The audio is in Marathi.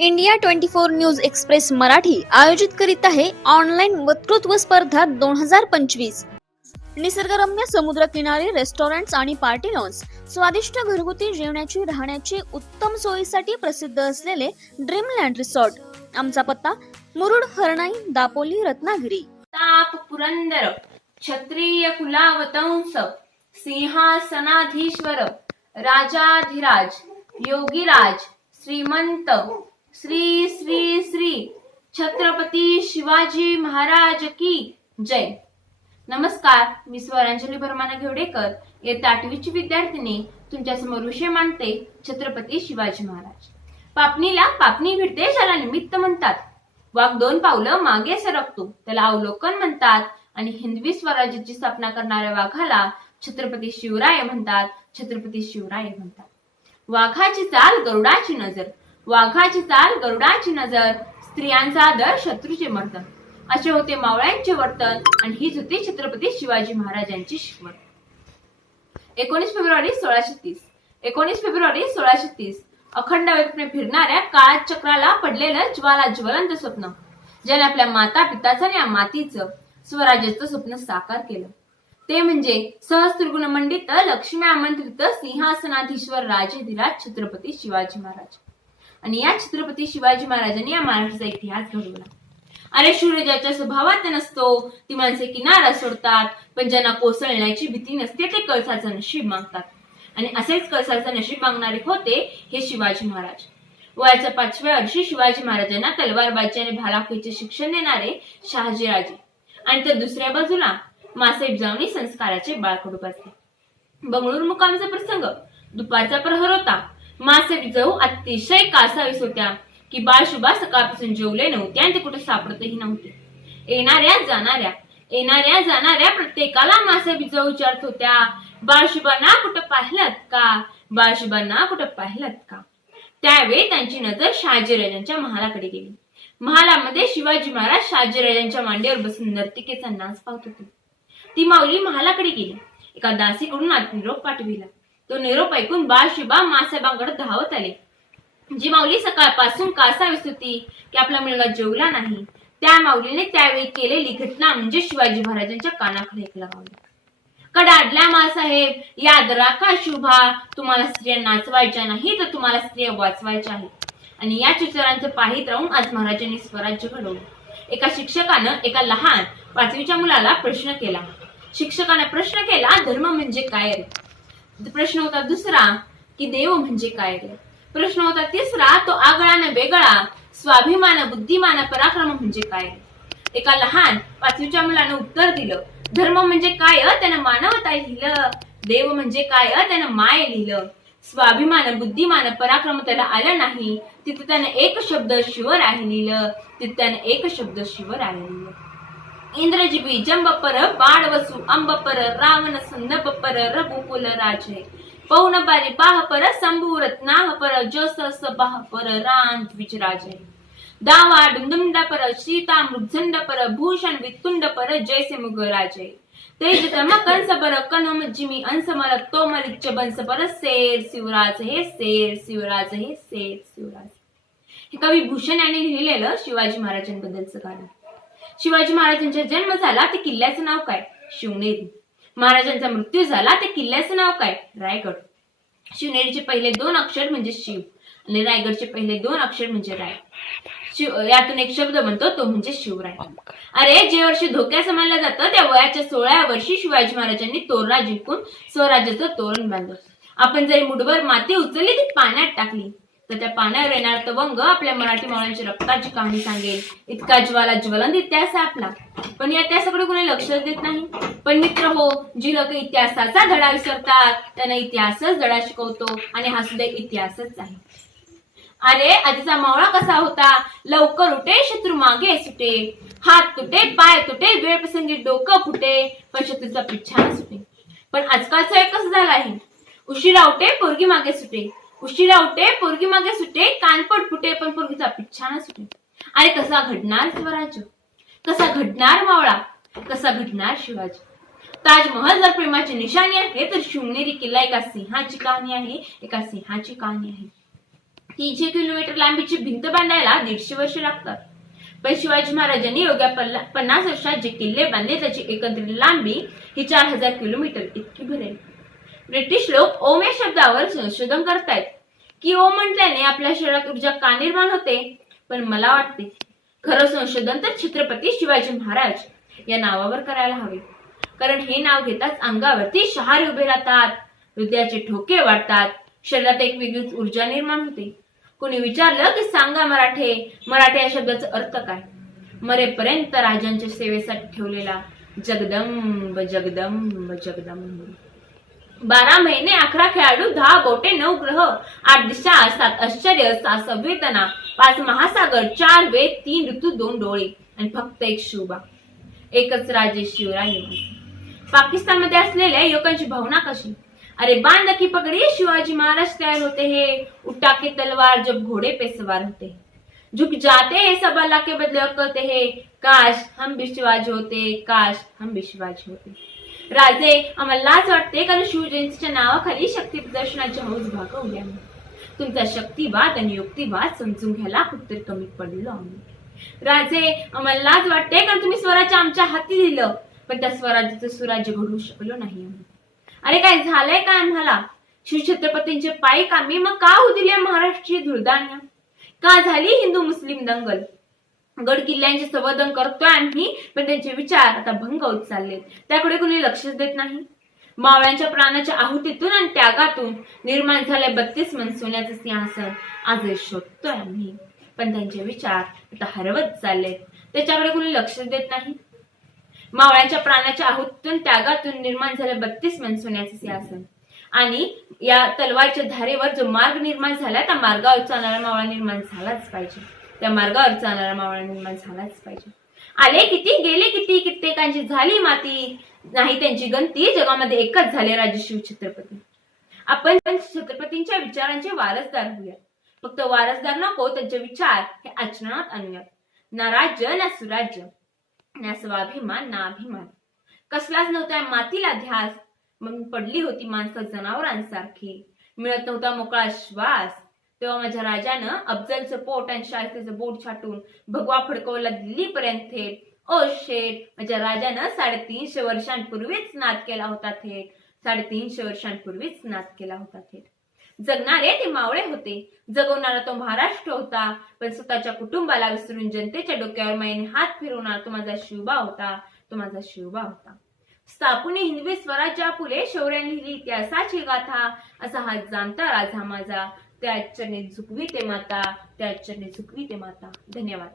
India twenty four news express Marathi आयोजित करीत आहे ऑनलाईन वक्तृत्व स्पर्धा दोन हजार पंचवीस. निसर्गरम्य समुद्र किनारे रेस्टॉरंट्स आणि पार्टी लॉन्स स्वादिष्ट घरगुती जेवणाची राहण्याची उत्तम सोयीसाठी प्रसिद्ध असलेले ड्रीमलँड रिसॉर्ट आमचा पत्ता मुरुड हरणाई दापोली रत्नागिरी. ताप पुरंदर क्षत्रिय कुलावतंस सिंहासनाधीश्वर राजाधिराज योगीराज श्रीमंत श्री श्री श्री छत्रपती शिवाजी महाराज की जय. नमस्कार मी स्वरांजली भरमाना घेवडेकर. येत्या आठवीची विद्यार्थिनी तुमच्यासमोर विषय मांडते छत्रपती शिवाजी महाराज. पापणीला पापणी भिडते ज्याला निमित्त म्हणतात. वाघ दोन पावलं मागे सरकतो त्याला अवलोकन म्हणतात. आणि हिंदवी स्वराज्याची स्थापना करणाऱ्या वाघाला छत्रपती शिवराय म्हणतात छत्रपती शिवराय म्हणतात. वाघाची चाल गरुडाची नजर वाघाची चाल गरुडाची नजर स्त्रियांचा आदर शत्रूचे मर्दन. असे होते मावळ्यांचे वर्तन आणि हीच होती छत्रपती शिवाजी महाराजांची शिकवण. एकोणीस फेब्रुवारी सोळाशे तीस. एकोणीस फेब्रुवारी सोळाशे तीस. अखंड वेगपणे फिरणाऱ्या काळात चक्राला पडलेलं ज्वाला ज्वलंत स्वप्न ज्याने आपल्या माता पिताचं आणि या मातीचं स्वराज्याचं स्वप्न साकार केलं. ते म्हणजे सहस्त्रगुणमंडित लक्ष्मी आमंत्रित सिंहासनाधीश्वर राजेधिराज छत्रपती शिवाजी महाराज. आणि या छत्रपती शिवाजी महाराजांनी या महाराष्ट्राचा इतिहास घडवला. अरे शूर ज्याच्या स्वभावात नसतो ती माणसे किनारा सोडतात पण ज्यांना कोसळण्याची भीती नसते ते कळसाचं नशीब मागतात. आणि असेच कळसाचं नशीब मागणारे होते हे शिवाजी महाराज. वयाच्या पाचव्या वर्षी शिवाजी महाराजांना तलवारबाजी आणि भालाफीचे शिक्षण देणारे शहाजीराजे आणि तर दुसऱ्या बाजूला मासाहेब जावणी संस्काराचे बाळकडू बसले बंगळूर मुकामचा प्रसंग. दुपारचा प्रहर होता. मासे जाऊ अतिशय कासावीस होत्या की बाळशुभा सकाळपासून जेवले नव्हते आणि ते कुठे सापडतही नव्हते. येणाऱ्या जाणाऱ्या येणाऱ्या जाणाऱ्या प्रत्येकाला मासे जाऊ विचारत होत्या बाळशुभांना कुठं पाहिलात का? बाळशुभांना कुठं पाहिलात का? त्यावेळी त्यांची नजर शहाजीराजांच्या महालाकडे गेली. महालामध्ये शिवाजी महाराज शहाजीराजांच्या मांडीवर बसून नर्तिकेचा नाच पाहत होते. ती माऊली महालाकडे गेली. एका दासीकडून आत निरोप पाठविला. तो निरोप ऐकून बाळशिबा मासाहेबांकडे धावत आले. जी माऊली सकाळपासून कासावीस होती की आपला मुलगा जेवला नाही त्या माऊलीने त्यावेळी केलेली घटना म्हणजे शिवाजी महाराजांच्या कानाखाली ऐकला लावली. कडाडल्या मासाहेब याद राखा शुभा तुम्हाला स्त्रिया नाचवायच्या नाही तर तुम्हाला स्त्रिया वाचवायच्या आहेत. आणि या चित्रांचं पाहित राहून आज महाराजांनी स्वराज्य घडवलं. एका शिक्षकानं एका लहान पाचवीच्या मुलाला प्रश्न केला. शिक्षकाने प्रश्न केला धर्म म्हणजे काय रे? प्रश्न होता दुसरा की देव म्हणजे काय रे? प्रश्न होता तिसरा तो आगळा न वेगळा स्वाभिमान बुद्धिमान पराक्रम म्हणजे काय एका लहान पाचवीच्या मुलानं उत्तर दिलं धर्म म्हणजे काय त्यानं मानवता लिहिलं. देव म्हणजे काय त्यानं माय लिहिलं. स्वाभिमान बुद्धिमान पराक्रम त्याला आलं नाही. तिथे त्यानं एक शब्द शिवर आहे लिहिलं. तिथे त्यानं एक शब्द शिवर आहे लिहिलं. इंद्रजिबी जंबपर बाणवसु अंबपर रावण संदपपर रघुकुल राजे. पौन बारी बाहपर संभू रत्नाहपर जोस बाहपर राम द्विजराजे दावा डुंदुंडपर सीता मृगझंडपर भूषण वितुंडपर जैसे मुग राजे. तेज तम कंसपर कनम जिमी अंसमर तोमलिच्च बंसपर शेर शिवराज हे शेर शिवराज हे शेर शिवराज हे कवी भूषण यांनी लिहिलेलं शिवाजी महाराजांबद्दलचं गाणं. शिवाजी महाराजांचा जन्म झाला ते किल्ल्याचं नाव काय? शिवनेरी. महाराजांचा मृत्यू झाला ते किल्ल्याचं नाव काय? रायगड. शिवनेरीचे पहिले दोन अक्षर म्हणजे शिव आणि रायगडचे पहिले दोन अक्षर म्हणजे राय. शिव यातून एक शब्द बनतो तो म्हणजे शिवराय. अरे जे वर्षी धोक्या समजलं जातं त्या वयाच्या सोळाव्या वर्षी शिवाजी महाराजांनी तोरणा जिंकून स्वराज्याचं तोरण बांधलं. आपण जरी मुठभर माती उचलली ती पाण्यात टाकली. तर त्या पाण्यावर येणार तवंग आपल्या मराठी मावळ्यांची रक्ताची कहाणी सांगेल. इतका ज्वाला ज्वलंत इतिहास आहे आपला. पण या इतिहासाकडे कोणी लक्ष देत नाही. पण मित्र हो जी लोक इतिहासाचा धडा विसरतात त्यांना इतिहासच धडा शिकवतो आणि हा सुद्धा इतिहासच आहे. अरे आधीचा मावळा कसा होता? लवकर उठे शत्रू मागे सुटे. हात तुटे पाय तुटे वेळ प्रसंगी डोकं फुटे पण शत्रूचा पिच्छा सुटे. पण आजकालचं एक कसं झालं आहे? उशिरा उठे पोरगी मागे सुटे. उशिरा उठे पोरगी मागे सुटे कानपट फुटे पण पोरगीचा पिच्छा सुटे. अरे कसा घडणार स्वराज्य कसा घडणार मावळा? कसा घडणार शिवाजी ताजमहल जर प्रेमाची निशाणी आहे तर शिवनेरी किल्ला एका सिंहाची कहाणी आहे एका सिंहाची कहाणी आहे. तीनशे किलोमीटर लांबीची भिंत बांधायला दीडशे वर्ष लागतात. पण शिवाजी महाराजांनी योग्या पन्नास वर्षात जे किल्ले बांधले त्याची एकत्रित लांबी ही चार हजार किलोमीटर इतकी भरेल. ब्रिटिश लोक ओम या शब्दावर संशोधन करतायत. की ओम म्हटल्याने आपल्या शरीरात ऊर्जा का निर्माण होते? पण मला वाटते खरं संशोधन तर छत्रपती शिवाजी महाराज या नावावर करायला हवे. कारण हे नाव घेताच अंगावरती शहारे उभे राहतात हृदयाचे ठोके वाढतात शरीरात एक वेगळीच ऊर्जा निर्माण होते. कोणी विचारलं की सांगा मराठे मराठे या शब्दाचा अर्थ काय? मरेपर्यंत राजांच्या सेवेसाठी ठेवलेला जगदंब जगदंब जगदंब. बारा महिने अकरा खेळाडू दहा बोटे नऊ ग्रह आठ दिशा सात आश्चर्य सात संवेदना पाच महासागर चार वेद तीन ऋतू दोन डोळे आणि फक्त एक शुभा. एकच राजे शिवराय पाकिस्तानमध्ये असलेल्या युवकांची भावना कशी? अरे बांध की पगडी शिवाजी महाराज तयार होते हे. उठा के तलवार जब घोड़े पे सवार होते. झुक जाते है सब अल्लाह के बदले और कहते काश हम भी शिवाजी होते काश हम भी शिवाजी होते. राजे आम्हाला लाज वाटते कारण शिवजयंतीच्या नावाखाली शक्ती प्रदर्शनाची हौस भागवली आम्ही? तुमचा शक्तिवाद आणि युक्तिवाद समजून घ्यायला कुठतरी कमी पडलो आम्ही. राजे आम्हाला लाज वाटते कारण तुम्ही स्वराज्य आमच्या हाती दिलं? पण त्या स्वराज्याचं सुराज्य घडवू शकलो नाही आम्ही. अरे काय झालंय काय आम्हाला? शिवछत्रपतींचे पायी कामी मग का होऊ दिले महाराष्ट्रीय धुळधान्य का झाली हिंदू मुस्लिम दंगल? गड किल्ल्यांचे संवर्धन करतोय आम्ही पण त्यांचे विचार आता भंग होत चाललेत त्याकडे कोणी लक्षच देत नाही. मावळ्यांच्या प्राणाच्या आहुतीतून आणि त्यागातून निर्माण झाले बत्तीस मन सोन्याचं सिंहासन. आजही शोधतोय आम्ही. पण त्यांचे विचार आता हरवत चाललेत त्याच्याकडे कोणी लक्षच देत नाही. मावळ्यांच्या प्राणाच्या आहुतीतून त्यागातून निर्माण झालं बत्तीस मन सोन्याचं सिंहासन. आणि या तलवारच्या धारेवर जो मार्ग निर्माण झाला त्या मार्गावर चालणारा मावळा निर्माण झालाच पाहिजे. त्या मार्गावर चालणारा मावळा निर्माण झालाच पाहिजे. आले किती गेले किती कित्येकांची झाली माती. नाही त्यांची गणती जगामध्ये एकच झाले राजशिव छत्रपती. आपण छत्रपतींच्या विचारांचे वारसदार होऊया. फक्त वारसदार नको त्यांचे विचार हे आचरणात आणूयात ना राज्य ना सुराज्य. ना स्वाभिमान ना अभिमान. कसलाच नव्हता मातीला ध्यास. मग पडली होती माणसं जनावरांसारखी. मिळत नव्हता मोकळा श्वास. तेव्हा माझ्या राजानं अफजलचं पोट आणि शास्त्रीचं बोट छाटून भगवा फडकवला दिल्लीपर्यंत थेट. ओ शेठ माझ्या राजानं साडेतीनशे वर्षांपूर्वीच नाद केला होता थेट. साडेतीनशे वर्षांपूर्वीच नाद केला होता थेट. जगणारे ते मावळे होते. जगवणारा तो महाराष्ट्र होता. पण स्वतःच्या कुटुंबाला विसरून जनतेच्या डोक्यावर माईने हात फिरवणार तो माझा शिवबा होता. तो माझा शिवबा होता. स्थापुने हिंदवी स्वराज्या फुले शौर्याने लिहिली इतिहासाची गाथा. असा हा जाणता राजा माझा. त्या चरणी झुकवी ते माता त्या चरणी झुकवी ते माता. धन्यवाद.